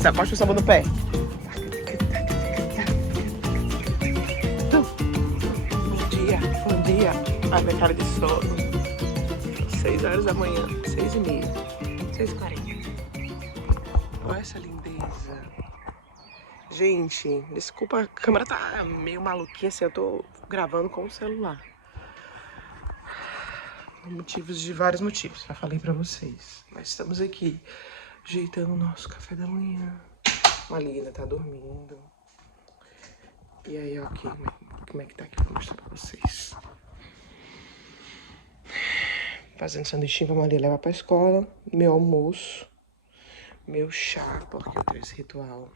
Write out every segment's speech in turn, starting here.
Sacocha o sabão no pé. Bom dia. Ai, minha cara de sono. 6 horas da manhã, 6h30, 6h40. Olha essa lindeza. Gente, desculpa, a câmera tá meio maluquinha assim, eu tô gravando com o celular. Vários motivos, já falei pra vocês. Mas estamos aqui, ajeitando o nosso café da manhã. A Lina tá dormindo. E aí, ó, aqui, como é que tá aqui, vou mostrar pra vocês. Fazendo sanduichinho pra Maria levar pra escola. Meu almoço. Meu chá, porque eu tenho esse ritual.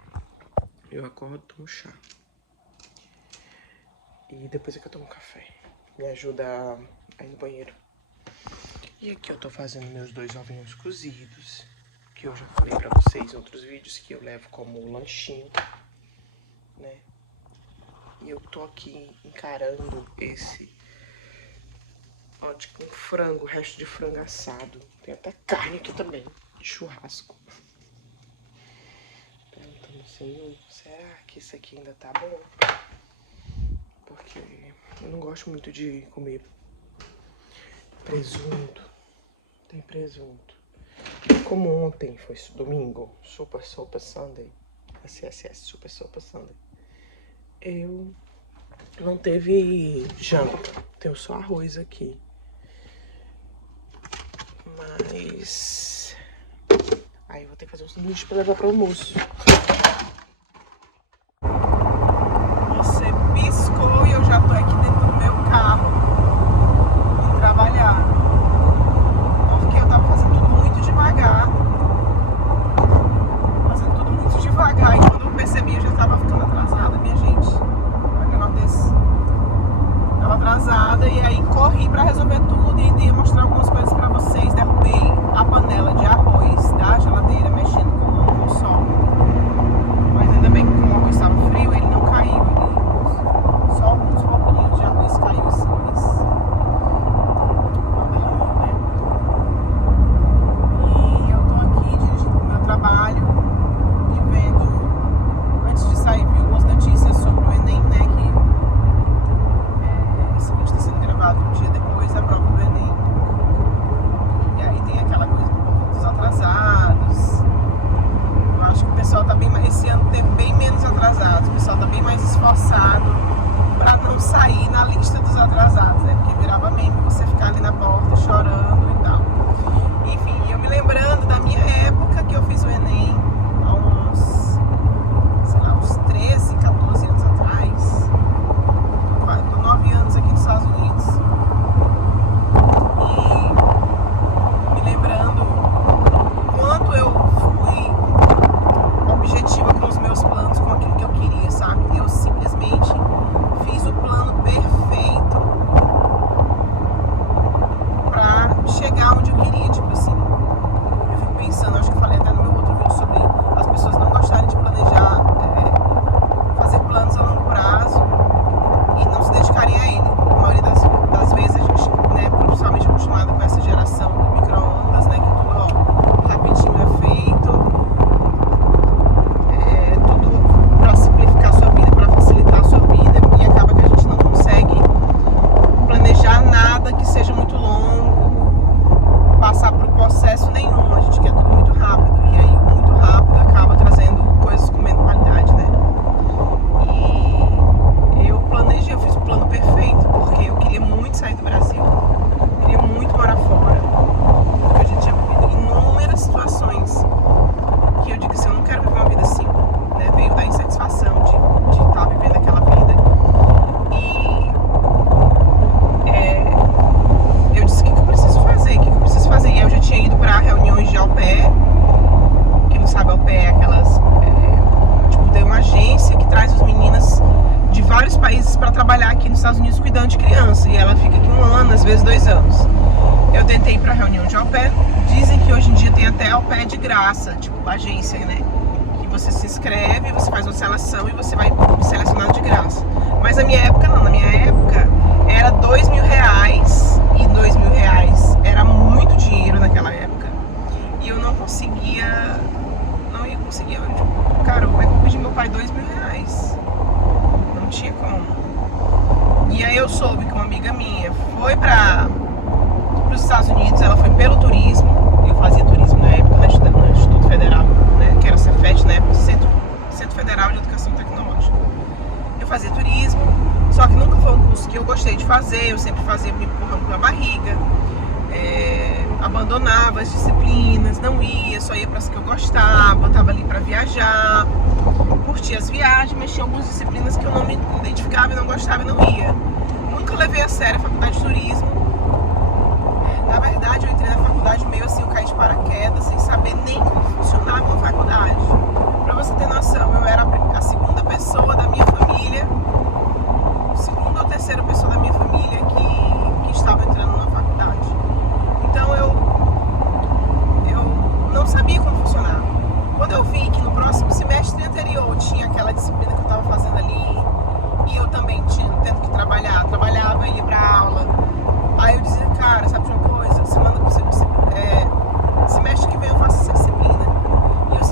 Eu acordo, tomo chá. E depois é que eu tomo café. Me ajuda a ir no banheiro. E aqui eu tô fazendo meus 2 ovinhos cozidos. Que eu já falei pra vocês em outros vídeos que eu levo como lanchinho, né? E eu tô aqui encarando esse... Ó, tipo um frango, resto de frango assado. Tem até carne aqui também, de churrasco. Perguntando assim, será que isso aqui ainda tá bom? Porque eu não gosto muito de comer presunto. Tem presunto. Como ontem foi domingo, Super Sopa Sunday, SSS, Super Sopa Sunday, eu não teve janta, tenho só arroz aqui. Mas aí eu vou ter que fazer um sanduíche pra levar pro almoço. Você piscou e eu já tô aqui dentro do meu carro indo trabalhar. Porque eu tava fazendo tudo muito devagar. E quando eu percebi, eu já tava ficando atrasada, minha gente. Olha um negócio desse. Tava atrasada e aí corri pra resolver tudo e ia mostrar algumas coisas pra vocês. Derrubei a panela de arroz da geladeira, mexendo com o sol. Mas ainda bem que como o arroz estava frio, ele não caiu. Ele... Só alguns pouquinhos de arroz caiu assim, mas... não derramou, né? E eu tô aqui dirigindo pro meu trabalho. Antes de sair, vi algumas notícias sobre o Enem, né? Que esse vídeo está sendo gravado um dia depois da prova do Enem. E aí tem aquela coisa dos atrasados. Eu acho que o pessoal tá bem mais. Esse ano teve bem menos atrasados. O pessoal tá bem mais esforçado pra não sair na lista dos atrasados, né? Porque virava meme você ficar ali na porta chorando e tal. Enfim, eu me lembrando da minha época que eu fiz o Enem. 13, 14 anos atrás. Tô 9 anos aqui nos Estados Unidos. E me lembrando quanto eu fui objetiva com os meus planos, com aquilo que eu queria, sabe? Eu simplesmente fiz o plano perfeito pra chegar onde eu queria, tipo assim. Eu fico pensando, acho que eu falei até no meu outro vídeo sobre as pessoas não gostarem de planejar, fazer planos a longo prazo e não se dedicarem a ele. A maioria das vezes a gente, né, principalmente acostumada com essa geração do micro-ondas, né, que tudo ó, rapidinho é feito, tudo para simplificar a sua vida, para facilitar a sua vida, e acaba que a gente não consegue planejar nada que seja muito longo, passar por processo nenhum. A gente quer tudo muito rápido, e aí muito rápido acaba trazendo coisas com menos qualidade, né? E eu planejei, eu fiz o plano perfeito, porque eu queria muito sair do Brasil, queria muito morar fora, porque a gente já vivido inúmeras situações que eu digo assim, eu não quero viver uma vida assim, né? Veio da insatisfação de estar vivendo aquela vida. E eu disse, o que eu preciso fazer? E eu já tinha ido para reuniões de au pair. Quem não sabe, au pair é aquelas... tem uma agência que traz as meninas de vários países para trabalhar aqui nos Estados Unidos cuidando de criança. E ela fica aqui 1 ano, às vezes 2 anos. Eu tentei ir para reunião de au pair. Dizem que hoje em dia tem até au pair de graça, tipo agência, né? Que você se inscreve, você faz uma seleção e você vai selecionado de graça. Mas na minha época não, na minha época era R$2.000 e R$2.000 era muito dinheiro naquela época. E eu não conseguia, não ia conseguir. Cara, como é que eu pedi meu pai R$2.000? Não tinha como. E aí eu soube que uma amiga minha foi para os Estados Unidos, ela foi pelo turismo. Eu fazia turismo na época, no Instituto Federal, né, que era o Cefet, na época, Centro Federal de Educação Tecnológica. Eu fazia turismo, só que nunca foi um curso que eu gostei de fazer, eu sempre fazia me empurrando com a barriga, abandonava as disciplinas, não ia, só ia para as que eu gostava, estava ali para viajar, curtia as viagens, mas tinha algumas disciplinas que eu não me identificava e não gostava e não ia. Nunca levei a sério a faculdade de turismo. Na verdade, eu entrei na faculdade meio assim, eu caí de paraquedas, sem saber nem como funcionava uma faculdade. Pra você ter noção, eu era a segunda pessoa da minha família, segunda ou terceira pessoa da minha família que estava entrando na faculdade. Então eu não sabia como funcionava. Quando eu vi que no próximo semestre anterior tinha aquela disciplina que eu estava fazendo ali, e eu também tendo que trabalhava, ia pra aula. Aí eu dizia, cara, sabe de uma coisa? Semestre que vem eu faço essa disciplina. E eu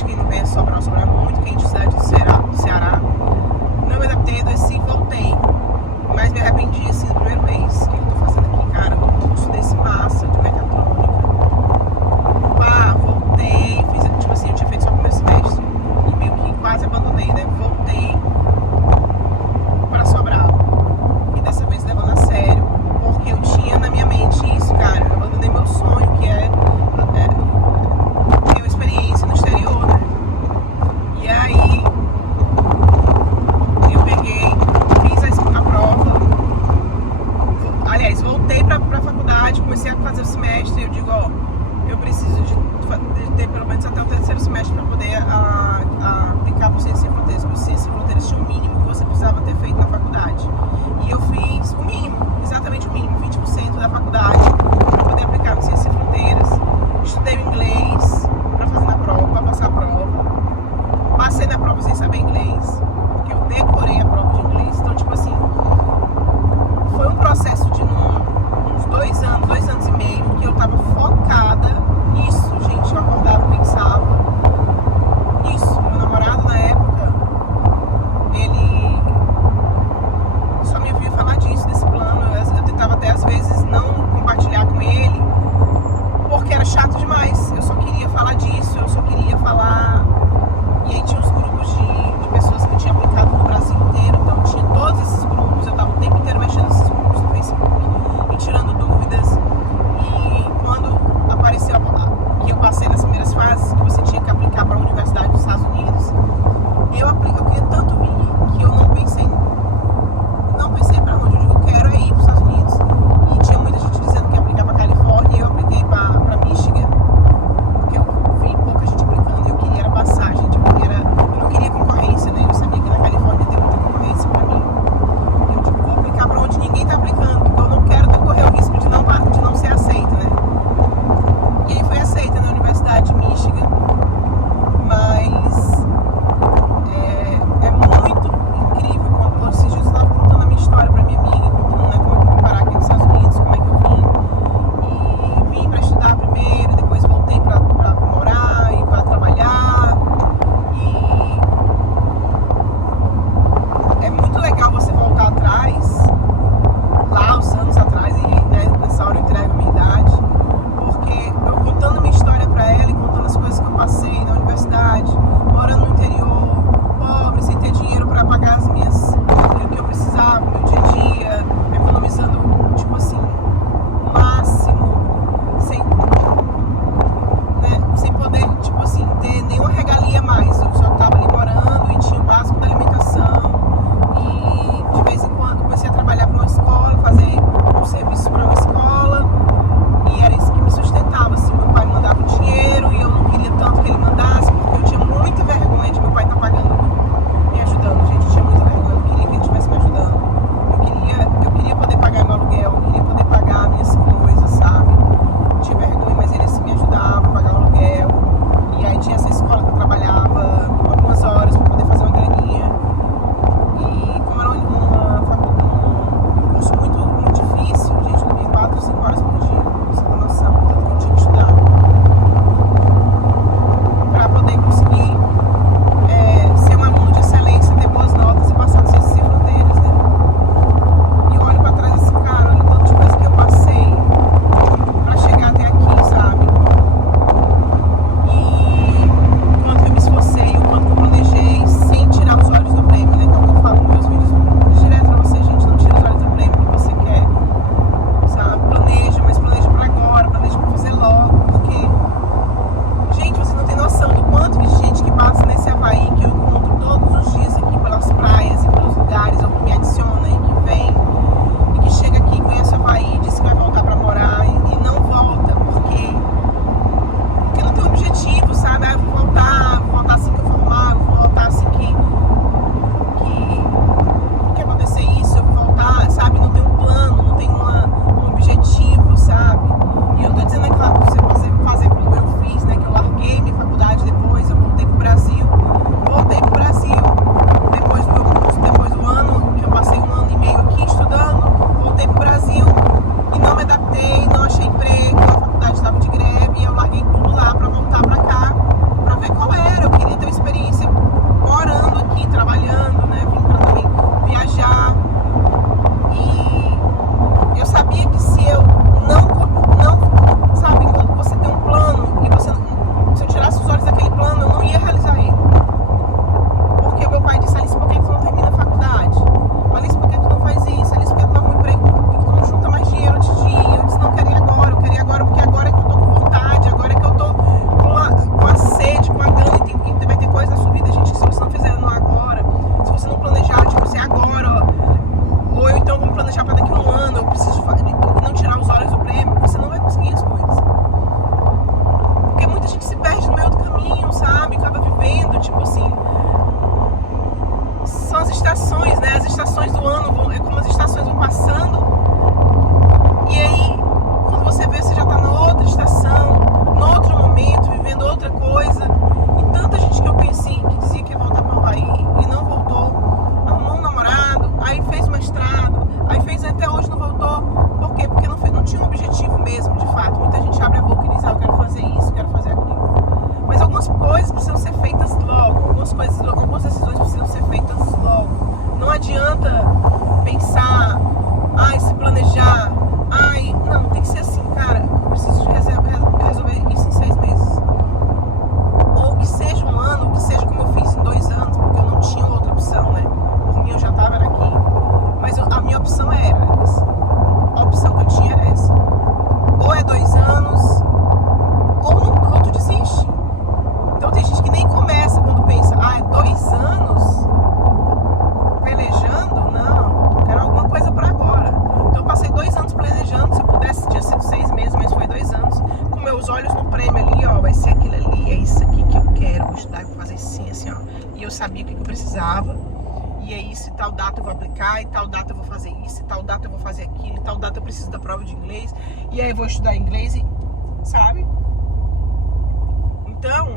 quente, quem não vem é Sobral é muito quente, cidade do Ceará. Não me adaptei, adoeci e voltei. Mas me arrependi, assim, no primeiro mês. O que eu tô fazendo aqui, cara? Um curso desse massa de mecatrônica. Pá, voltei, fiz, tipo assim, eu tinha feito só o primeiro semestre. E meio que quase abandonei, né? Voltei pra Sobral. E dessa vez levando a sério. Porque eu tinha na minha mente isso, cara. Eu abandonei meu sonho, que é ter uma experiência no exterior, né? E aí eu peguei, fiz a prova, estações do ano vão, como as estações vão passando. E aí, quando você vê, você já tá na outra estação, no outro momento, vivendo outra coisa. E tanta gente que eu conheci que dizia que ia voltar para o Havaí e não voltou. Arrumou um namorado, aí fez mestrado, aí fez até hoje não voltou. Por quê? Porque não tinha um objetivo mesmo, de fato. Muita gente abre a boca e diz, eu quero fazer isso, quero fazer aquilo. Mas algumas coisas precisam ser feitas logo, algumas decisões precisam ser feitas logo. Não adianta pensar, se planejar, não, tem que ser assim, cara, eu preciso resolver isso em 6 meses. Ou que seja um ano, ou que seja como eu fiz em 2 anos, porque eu não tinha outra opção, né? Por mim eu já estava aqui. Mas a minha opção era essa. A opção que eu tinha era essa. Ou é 2 anos, ou tu desiste. Então tem gente que nem começa quando pensa, é 2 anos pelejando? Não, quero alguma coisa pra agora. Então eu passei 2 anos planejando, se eu pudesse tinha sido 6 meses, mas foi 2 anos, com meus olhos no prêmio ali, vai ser aquilo ali, é isso aqui que eu quero, vou estudar, vou fazer assim, ó. E eu sabia o que eu precisava, e é isso, e tal data eu vou aplicar, e tal data eu vou fazer isso, e tal data eu vou fazer aquilo, e tal data eu preciso da prova de inglês, e aí eu vou estudar inglês, e sabe? Então,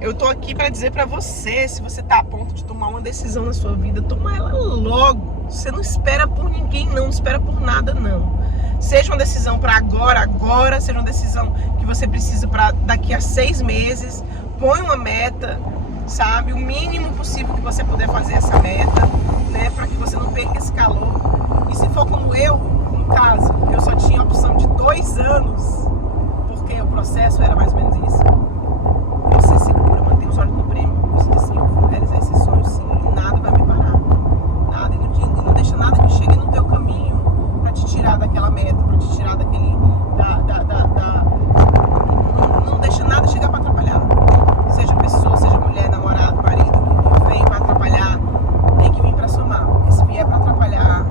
eu tô aqui pra dizer pra você, se você tá a ponto de tomar uma decisão na sua vida, toma ela logo. Você não espera por ninguém, não espera por nada, não. Seja uma decisão pra agora, seja uma decisão que você precisa pra daqui a 6 meses. Põe uma meta, sabe? O mínimo possível que você puder fazer essa meta, né? Pra que você não perca esse calor. E se for como eu, no caso, eu só tinha a opção de 2 anos, porque o processo era mais ou menos isso. Você segura, manter os olhos no prêmio. Você diz assim, eu vou realizar esse sonho sim, e nada vai me parar. Nada, e não deixa nada que chegue no teu caminho pra te tirar daquela meta, pra te tirar daquele... Não deixa nada chegar pra atrapalhar. Seja pessoa, seja mulher, namorado, marido, que vem pra atrapalhar, tem que vir pra somar. Porque se vier pra atrapalhar,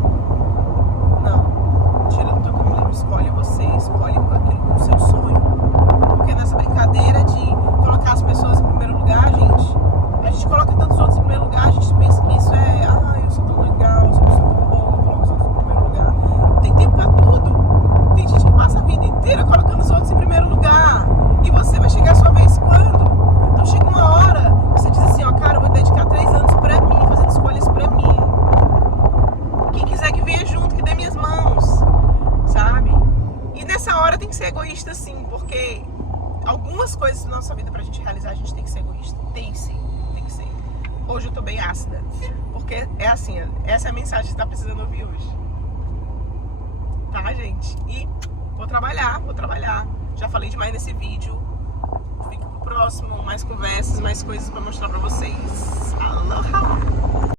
não. Tira do teu caminho, escolhe você, escolhe aquilo, o seu sonho. Porque nessa brincadeira de colocar as pessoas em primeiro lugar, a gente coloca tantos outros em primeiro lugar, a gente pensa que isso é, eu sou tão legal, eu sou tão bom, eu coloco os outros em primeiro lugar. Tem tempo pra tudo. Tem gente que passa a vida inteira colocando os outros em primeiro lugar. E você vai chegar a sua vez quando? Então chega uma hora, você diz assim, cara, eu vou dedicar 3 anos pra mim, fazendo escolhas pra mim. Quem quiser que venha junto, que dê minhas mãos, sabe? E nessa hora tem que ser egoísta sim, porque algumas coisas na nossa vida pra gente realizar, a gente tem que ser egoísta. Tem sim, tem que ser. Hoje eu tô bem ácida, porque é assim, essa é a mensagem que você tá precisando ouvir hoje. Tá, gente? E vou trabalhar. Já falei demais nesse vídeo. Fica pro próximo, mais conversas, mais coisas pra mostrar pra vocês. Aloha!